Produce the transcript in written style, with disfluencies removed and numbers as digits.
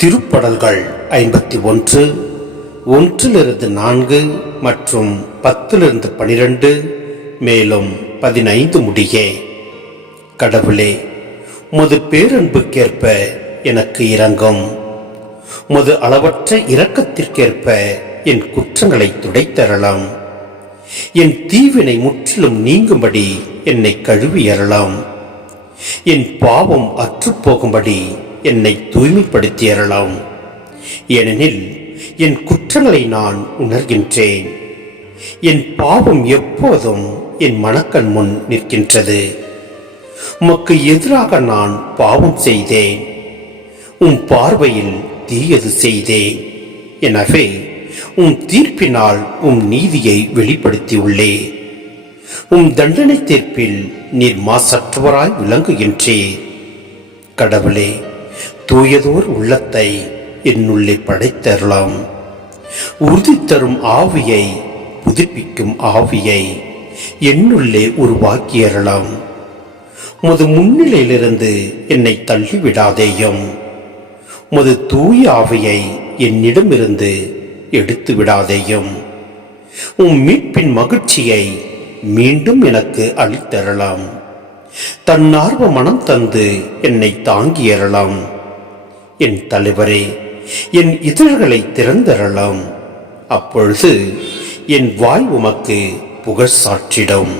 திருப்படல்கள் 51 1-4 மற்றும் 10-12 மேலும் 15 முடிய. கடவுளே, உமது பேரன்புக்கேற்ப எனக்கு இரங்கும். உமது அளவற்ற இரக்கத்திற்கேற்ப என் குற்றங்களை துடைத்தரலாம். என் தீவினை முற்றிலும் நீங்கும்படி என்னை கழுவியறலாம். என் பாவம் அற்றுப்போகும்படி என்னை தூய்மைப்படுத்தியறலாம். ஏனெனில் என் குற்றங்களை நான் உணர்கின்றேன். என் பாவம் எப்போதும் என் மனக்கண் முன் நிற்கின்றது. உமக்கு எதிராக நான் பாவம் செய்தேன், உம் பார்வையில் தீயது செய்தேன். எனவே உம் தீர்ப்பினால் உம் நீதியை வெளிப்படுத்தியுள்ளே. உம் தண்டனை தீர்ப்பில் நீர் மாசற்றவராய் விளங்குகின்றீர். கடவுளே, தூயதோர் உள்ளத்தை என்னுள்ளே படைத்தரலாம். உறுதி தரும் ஆவியை, புதுப்பிக்கும் ஆவியை என்னுள்ளே உருவாக்கியறலாம். உமது முன்னிலையிலிருந்து என்னை தள்ளிவிடாதேயும். உமது தூய ஆவியை என்னிடமிருந்து எடுத்து விடாதேயும். உம் மீட்பின் மகிழ்ச்சியை மீண்டும் எனக்கு அளித்தரலாம். தன்னார்வ மனம் தந்து என்னை தாங்கியறலாம். என் தலைவரே, என் இதழ்களை திறந்தரலாம். அப்பொழுது என் வாய் உமக்கு புகழ் சாற்றிடும்.